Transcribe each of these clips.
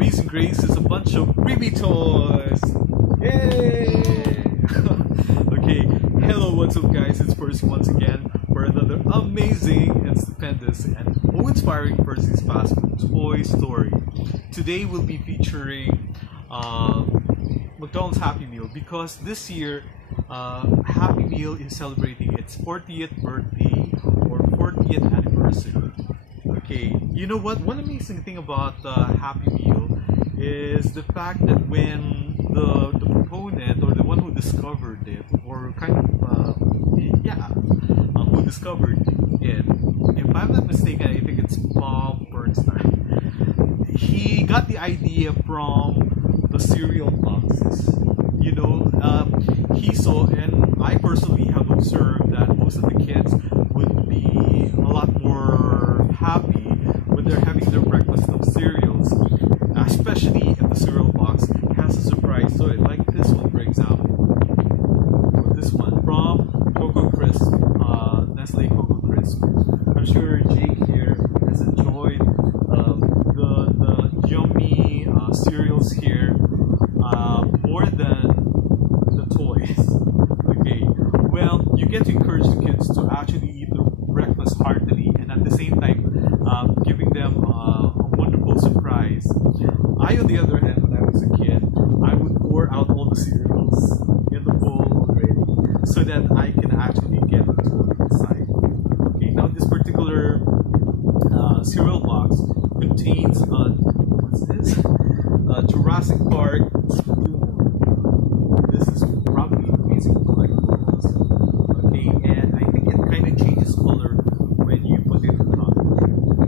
Amazing Grace is a bunch of freebie toys. Yay! Okay, hello, what's up guys? It's Percy once again for another amazing and stupendous and inspiring Percy's Fast Food Toy Story. Today we'll be featuring McDonald's Happy Meal because this year Happy Meal is celebrating its 40th birthday or 40th anniversary. Okay, you know what? One amazing thing about Happy Meal is the fact that when the proponent or the one who discovered it, or kind of who discovered it, if I'm not mistaken, I think it's Bob Bernstein. He got the idea from the cereal boxes. You know, he saw, and I personally have observed that most of the kids would be a lot more happy when they're having their breakfast of cereals, especially if the cereal box has a surprise to it, like this one, for example. This one from Cocoa Crisp, Nestle Cocoa Crisp. I'm sure Jake here has enjoyed the yummy cereals here more than the toys. Okay, well, you get to encourage the kids to actually eat the breakfast heartily and at the same time giving them a wonderful surprise. I, on the other hand, when I was a kid, I would pour out all the cereals in the bowl already so that I can actually get the toy inside. Okay, now this particular cereal box contains what's this? Jurassic Park. This is probably amazing collectibles. Okay, and I think it kind of changes color when you put it on.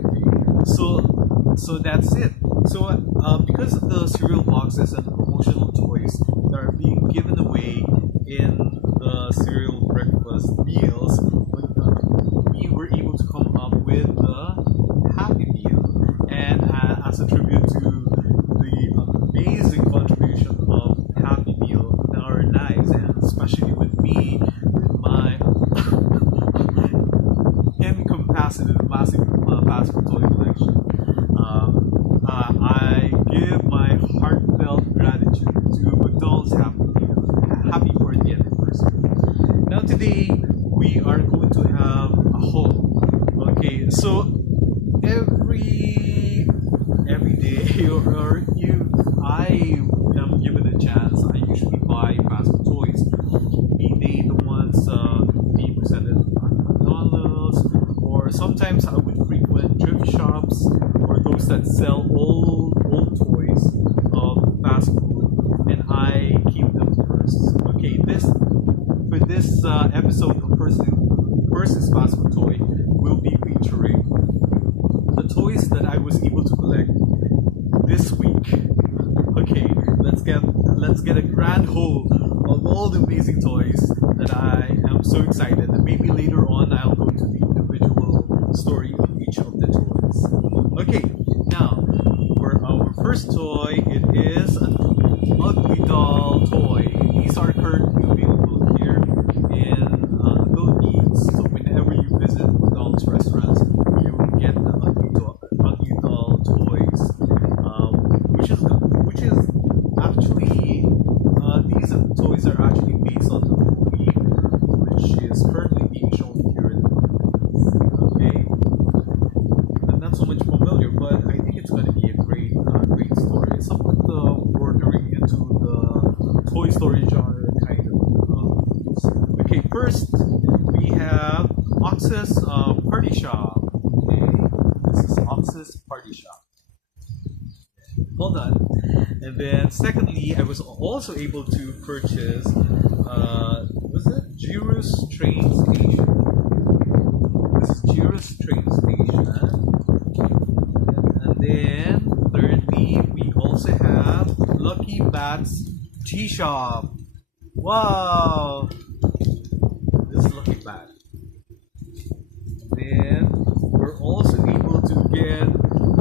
Okay, so that's it. So because of the cereal boxes and the promotional toys that are being given away in the cereal breakfast meals, we were able to come up with the Happy Meal. And as a tribute to the amazing contribution of Happy Meal in our lives, and especially with me, with my incapacitated massive fast food toy collection, I give my heartfelt gratitude to McDonald's Happy Meal. Happy 40th anniversary. Now today we are going to have a haul. Okay, so every day or if I am given a chance, I usually buy fast food toys, be they the ones being presented at McDonald's, or sometimes I would frequent thrift shops or those that sell old toys of fast food, and I keep them first. Okay, for this episode of Percy's Fast Food Toy, will be featuring the toys that I was able to collect this week. Okay, let's get a grand haul of all the amazing toys that I am so excited, and maybe later on I'll go to the individual story of each of the toys. Okay, now for our first toy, it is an ugly doll toy. These are currently available here in the Philippines. So whenever you visit McDonald's restaurants, you will get the ugly doll toys, which is actually these toys are actually based on the movie, which is currently being shown here in the Philippines. Okay, I'm not so much familiar, but I think it's going to be a great story. It's somewhat bordering into the Toy Story genre kind of. Okay, first we have Ox's Party Shop. Okay, this is Ox's Party Shop. Hold on. And then secondly, I was also able to purchase was it Giro's Train Station? This is Giro's Train Station. And then thirdly, we also have Lucky Bat's Tea Shop. Wow! This is Lucky Bat. Then we're also able to get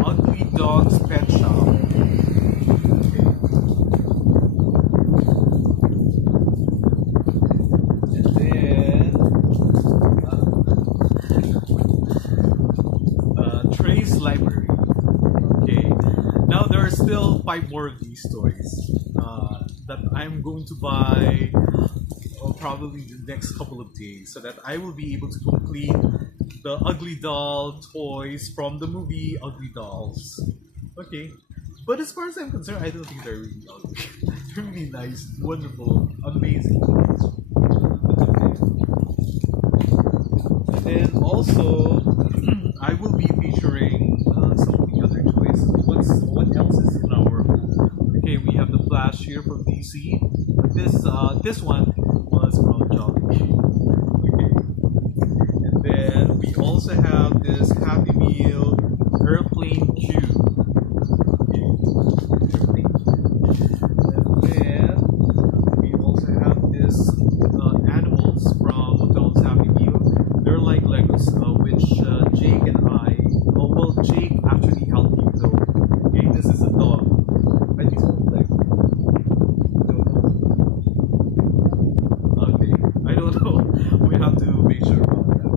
Ugly Dog's Pet Shop. And then Trey's Library. Okay. Now now there are still 5 more of these toys that I'm going to buy probably the next couple of days so that I will be able to complete the Ugly Doll toys from the movie Ugly Dolls. Okay, but as far as I'm concerned, I don't think they're really ugly. They're really nice, wonderful, amazing toys. And then also, I will be featuring some of the other toys. What else is in our room? Okay, we have the Flash here from DC. But this one was from Jollibee. Okay, and then we also have this Happy Meal airplane cube. Okay, airplane cube. And then we also have this animals from McDonald's Happy Meal. They're like Legos, which Jake and I. Oh well, Jake actually helped me though. Okay, this is a dog. I think it's like. Okay, I don't know. We have to make sure about that.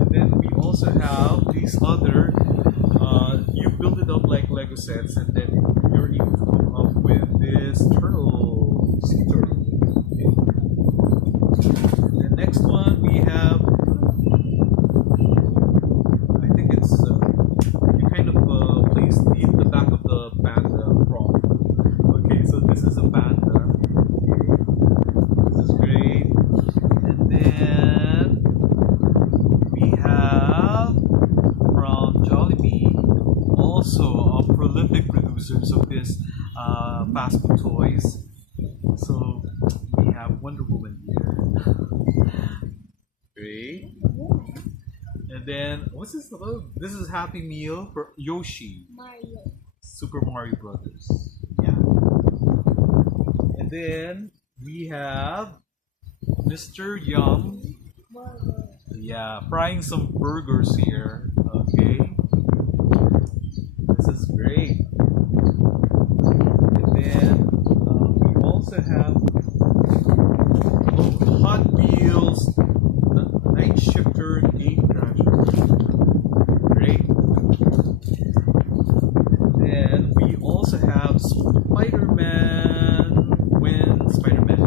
And then we also have these other. You build it up like Lego sets, and then you're able to come up with this turtle, sea turtle. Okay. The next one we have. I think it's you kind of placed in the back of the panda prop. Okay, so this is a panda. This is great. And then we have from Jollibee, also a prolific producers of this fast food toys. So we have Wonder Woman here. Great. And then what's this about? This is Happy Meal for Yoshi. Mario. Super Mario Brothers. Yeah. And then we have Mr. Yum. Burger. Yeah, frying some burgers here. Okay. This is great. And then we also have Hot Wheels Night Shifter Game Crasher. Great. And then we also have Spider-Man when Spider-Man.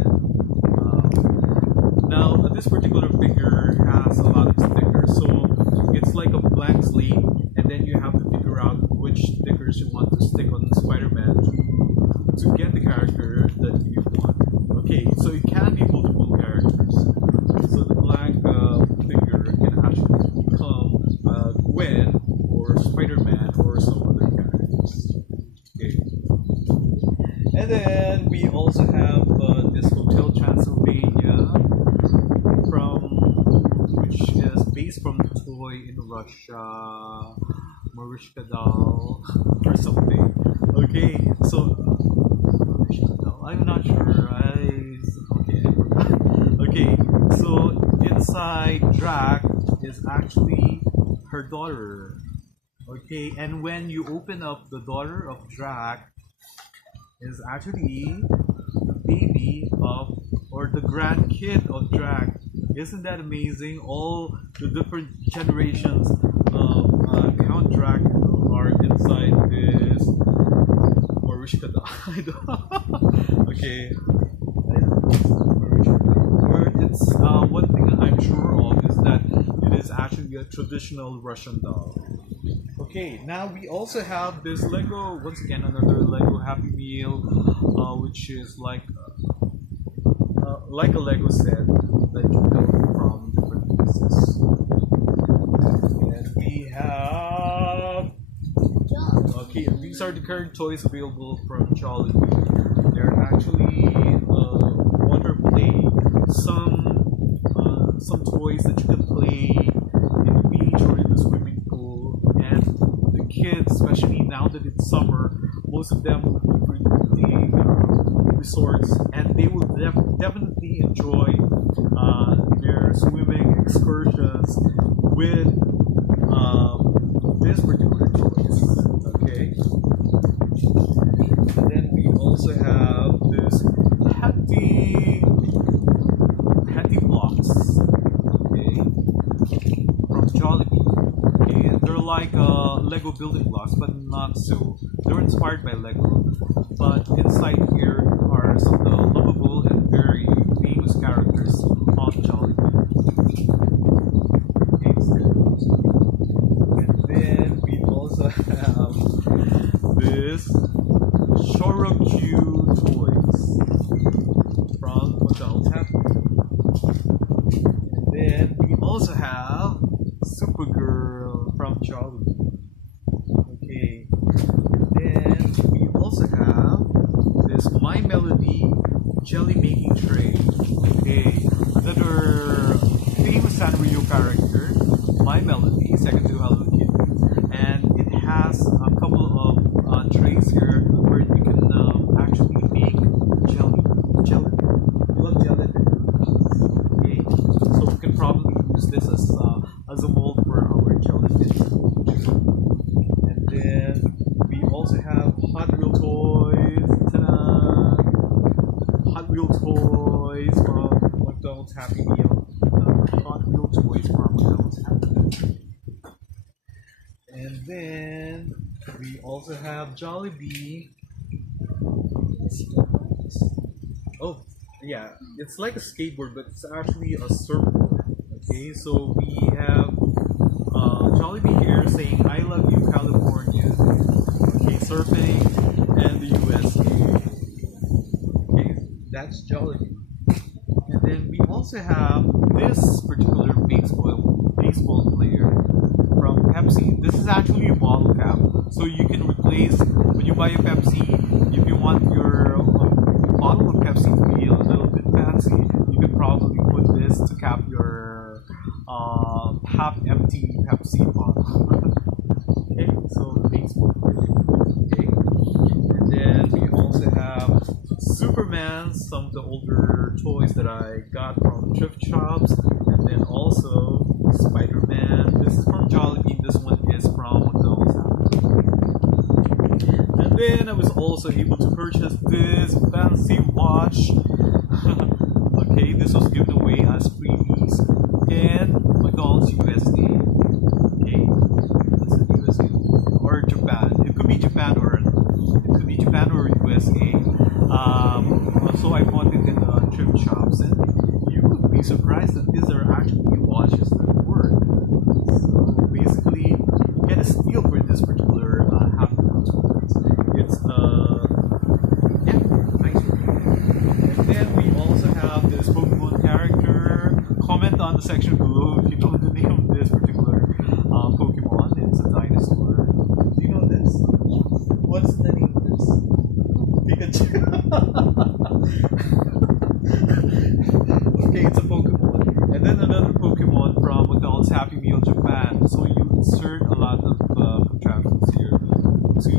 Now this particular figure has a lot of stickers, so it's like a blank slate, and then you have to figure out which stickers you want to stick on Spider-Man to get the character that you want. Okay, so it can be multiple characters. So the blank figure can actually become Gwen or Spider-Man or some other characters. Okay. And then we also have this Hotel Transylvania, which is based from the toy in Russia, Marishka doll or something. Okay, so Marishka doll. I'm not sure. I forgot. Okay, so inside Drac is actually her daughter. Okay, and when you open up the daughter of Drac, is actually the baby of or the grandkid of Drac. Isn't that amazing? All the different generations of Count Drac are inside this Marishka doll. Okay. It's one thing that I'm sure of is that it is actually a traditional Russian doll. Okay, now we also have this Lego, once again another Lego Happy Meal, which is like a Lego set that you build from different pieces. And we have okay, these are the current toys available from Jollibee. They're actually water play. Some toys that you can play in the beach or in the swimming pool, and the kids, especially now that it's summer, most of them will be frequenting resorts, and they will definitely enjoy their swimming excursions with this particular toys. Okay, and then we also have this Hattie blocks. Okay, from Jollibee. Okay, they're like Lego building blocks, but not so. They were inspired by Lego, but inside here are some of the lovable and very famous characters of Jollibee. And then we also have this Shorokyu toys from McDonald's Happy. And then we also have Supergirl from Jollibee. Okay. And then we also have this My Melody jelly making tray. Okay. Another famous Sanrio character, My Melody, second to Hello Kitty. And it has a couple of trays here where you can actually make jelly. You love jelly? Okay. So we can probably use this as a mold for our jellyfish. And then we also have Hot Wheel toys. Ta-da! Hot Wheel toys from McDonald's Happy Meal. Hot Wheel toys from McDonald's Happy Meal. And then we also have Jollibee. Oh, yeah, it's like a skateboard, but it's actually a surfboard. Okay, so we have Jollibee here saying "I love you, California." Okay, surfing and the USA. Okay, that's Jollibee. And then we also have this particular baseball player from Pepsi. This is actually a bottle cap, so you can replace when you buy a Pepsi. If you want your bottle of Pepsi to be a little bit fancy, you can probably put this to cap your half-empty Pepsi bottle. Okay, so baseball player. Okay, and then we also have Superman, some of the older toys that I got from thrift shops, and then also Spider-Man. This is from Jollibee. This one is from McDonald's. And then I was also able to purchase this fancy watch. Okay, this was given away as freebies in McDonald's USA. Okay, this is USA or Japan. It could be Japan or USA. So I bought it in the thrift shops, and you would be surprised that these are actually watches that work. So basically, you get a steal for this particular Happy Meal toys. It's yeah, nice. And then we also have this Pokemon character. Comment on the section below if you know the name of this particular Pokemon. It's a dinosaur. Do you know this? What's the name of this? Pikachu. Okay, it's a Pokemon. And then another Pokemon from McDonald's Happy Meal Japan. So you insert a lot of contraptions here to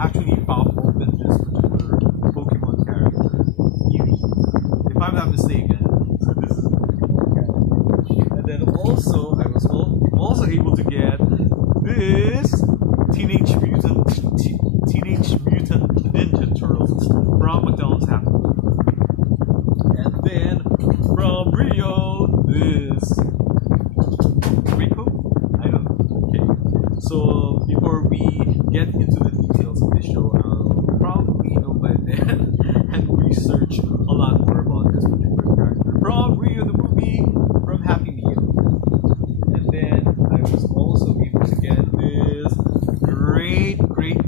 actually pop open this particular Pokemon character. If I'm not mistaken. So this is a Pokemon character. And then also I was also able to get this Teenage Mutant Ninja Turtles from McDonald's Happy Meal. And then from Rio, this Rico? I don't know. Okay. So before we get into the details of this show, I'll probably know by then and research a lot more about this particular character. From Rio the movie, from Happy Meal. And then I was also able to get this great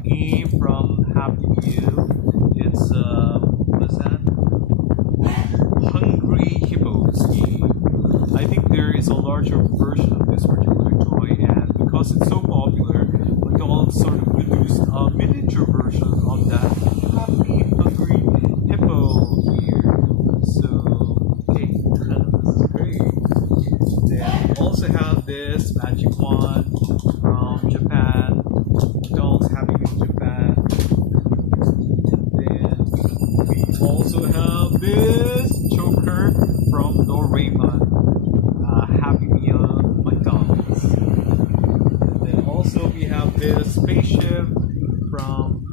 game from Happy Meal. It's what's that? Hungry Hippos game. I think there is a larger version of this particular toy, and because it's so popular, McDonald's sort of produced a miniature version of that Happy Hungry Hippo here. So okay, this is great. Then we also have this magic wand from Japan. McDonald's Happy Meal Japan. And then we also have this choker from Norwayman Happy Meal McDonald's. And then also we have this spaceship from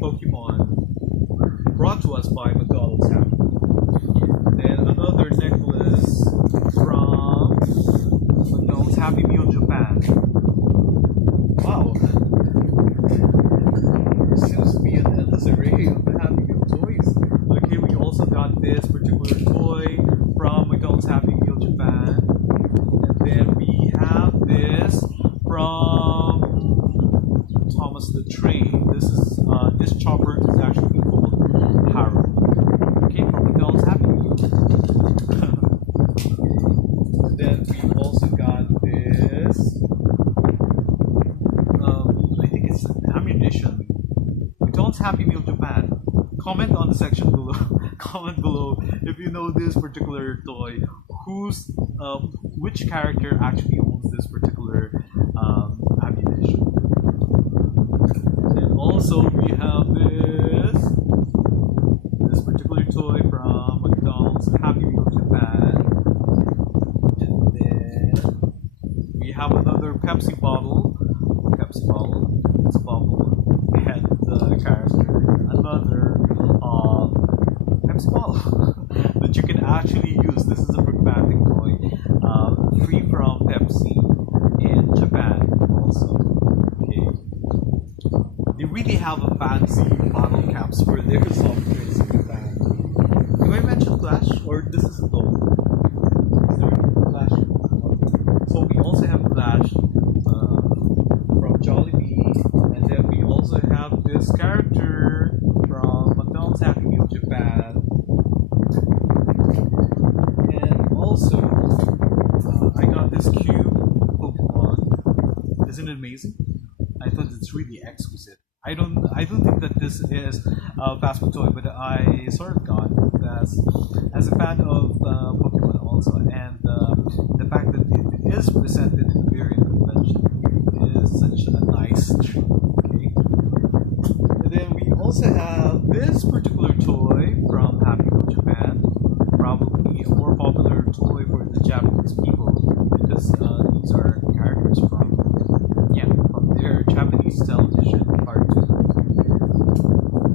Pokemon brought to us by McDonald's Happy Meal. And then another necklace from McDonald's Happy Meal Japan. Thomas the Train. This chopper is actually called Harold. Okay, from McDonald's Happy Meal. Then we also got this. I think it's ammunition. McDonald's Happy Meal Japan. Comment on the section below. Comment below if you know this particular toy. Which character actually owns this particular ammunition? And also we have this particular toy from McDonald's Happy Meal Japan. And then we have another Pepsi bottle. It's a bottle. And the character. Another Pepsi bottle that you can actually use. This is a pragmatic toy. Free from Pepsi in Japan also. Okay. They really have a fancy bottle caps for their soft drinks in Japan. Do I mention Flash or this is a dog? Is there Flash? So we also have Flash from Jollibee, and then we also have this character from McDonald's Happy Meal Japan. And also I got this cube Pokemon. Isn't it amazing? I thought it's really exquisite. I don't think that this is a fast food toy, but I sort of got it as a fan of Pokemon also, and the fact that it is presented in a very convention is such a nice treat. Okay. And then we also have this particular toy from Happy Meal Japan, probably a more popular toy for the Japanese people because these are characters from their Japanese television cartoon.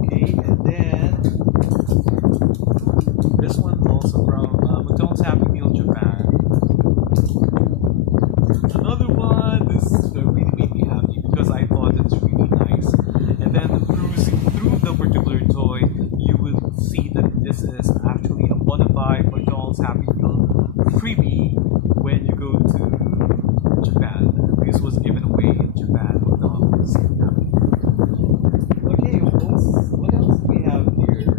Okay, and then this one also from McDonald's Happy Meal Japan. Another one. This really made me happy because I thought it's really nice. And then cruising through the particular toy, you will see that this is actually a bona fide McDonald's Happy Meal freebie when you go to Japan. This was given away in Japan. McDonald's Happy Meal. Okay, what else do we have here?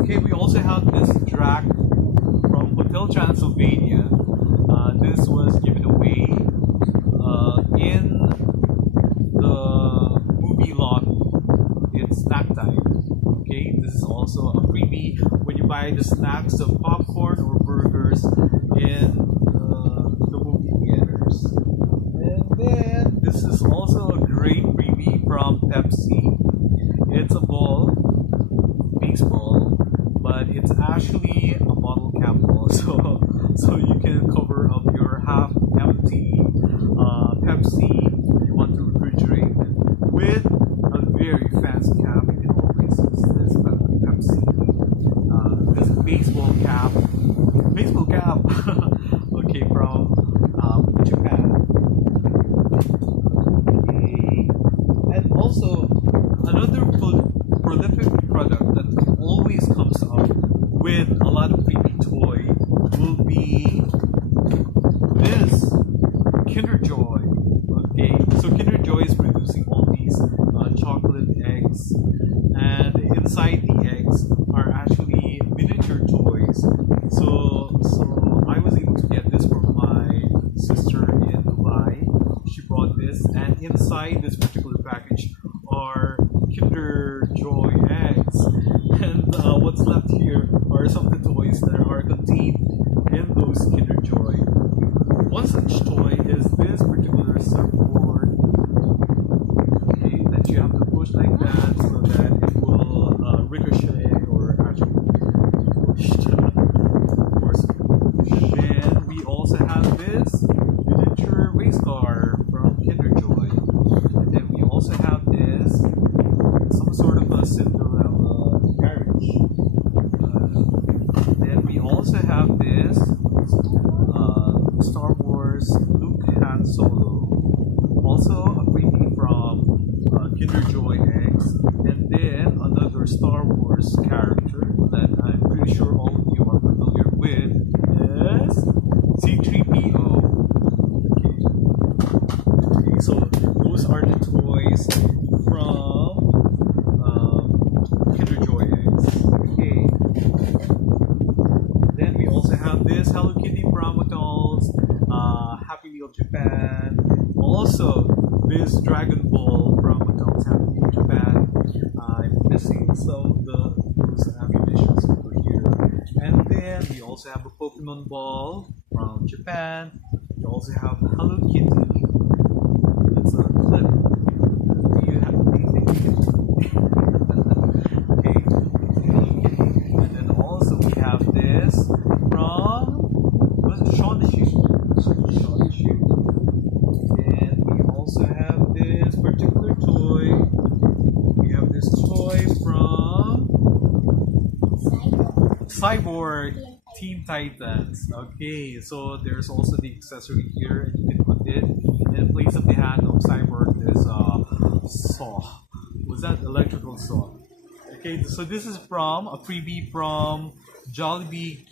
Okay, we also have this Drac from Hotel Transylvania. This was given away in the movie lobby. It's snack time. Okay, this is also a freebie when you buy the snacks of popcorn or burgers in the movie theaters. And then this is also a great freebie from Pepsi. It's a ball, baseball, but it's actually a bottle cap also. So you can cover up your half empty Pepsi if you want to refrigerate it with a very fancy cap. You can always use this Pepsi, this baseball cap, okay, from Japan. Okay. And also another prolific product that always comes up with a lot of freebie toy will be this Kinder Joy. Okay, so Kinder Joy is producing all these chocolate eggs, and inside the eggs are actually miniature toys. So I was able to get this from my sister in Dubai. She brought this, and inside this particular package are Kinder Joy eggs, and what's left here are some of the toys that are contained in those Kinder Joy. One such toy is this particular surfboard, okay, that you have to push like that so that it will ricochet or actually push. Of course. Then we also have this miniature race car from Kinder Joy, and then we also have this some sort of a Cinderella carriage. Then we also have this Star Wars toys from Kinder Joy eggs. Okay. Then we also have this Hello Kitty from McDonald's, Happy Meal Japan. Also, this Dragon Ball from McDonald's Happy Meal Japan. I'm missing some of those ammunitions over here. And then we also have a Pokemon Ball from Japan. We also have Hello Kitty. It's a clip. Do you have anything? Okay, Hello Kitty. And then also we have this from Shaun the Sheep. Shaun the Sheep. And we also have this particular toy. We have this toy from Cyborg Teen Titans. Okay, so there's also the accessory here, and you can put it in place of the hand of Cyborg. This saw. Was that electrical saw? Okay, so this is from a freebie from Jollibee,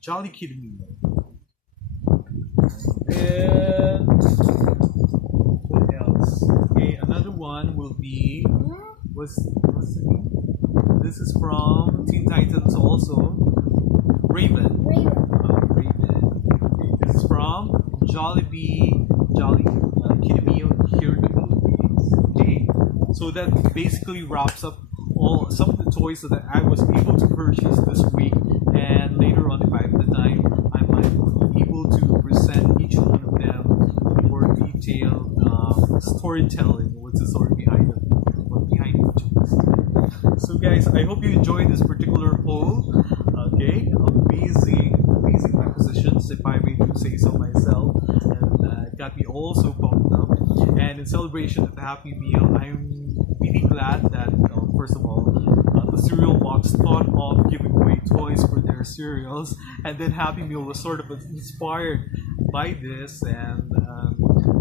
Jolly Kid Meal. And what else? Okay, another one will be what's the name? This is from Teen Titans also. Raven. Raven. Okay, this is from Jollibee, Jolly Kid Meal here in the Philippines. Okay, so that basically wraps up all some of the toys that I was able to purchase this week. And later on, if I have the time, I might be able to present each one of them in more detailed storytelling. What's the story behind them? What's behind each one? So, guys, I hope you enjoyed this particular haul. Okay, amazing acquisitions, if I may say so myself, and it got me all so pumped up. And in celebration of the Happy Meal, I'm really glad that first of all, the cereal box thought of giving away toys for their cereals, and then Happy Meal was sort of inspired by this. And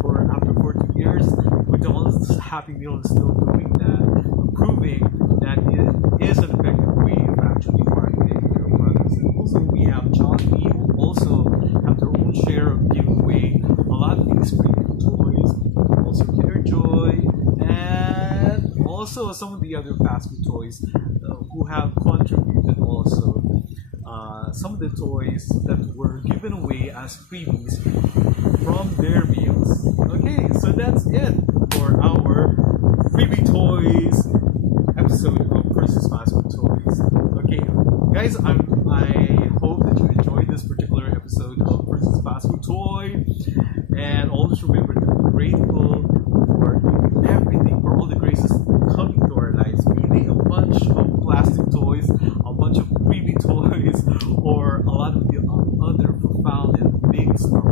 for after 40 years, McDonald's Happy Meal is still doing that, proving that it is an effective way of actually marketing their products. And also, we have Jollibee, who also have their own share of giving away a lot of these premium toys. Also, Kinder Joy, and also some of the other fast food toys who have contributed also some of the toys that were given away as freebies from their meals. Okay, so that's it for our freebie toys episode of Percy's Fast Food Toys. Okay, guys, I hope that you enjoyed this particular episode of Percy's Fast Food Toy, and always remember to be grateful for everything, for all the graces coming to our lives, be they a bunch of plastic toys, a bunch of freebie toys, or a lot of the other profound and big stuff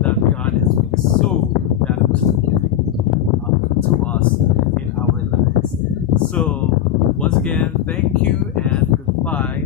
that God has been so generous to give to us in our lives. So, once again, thank you and goodbye.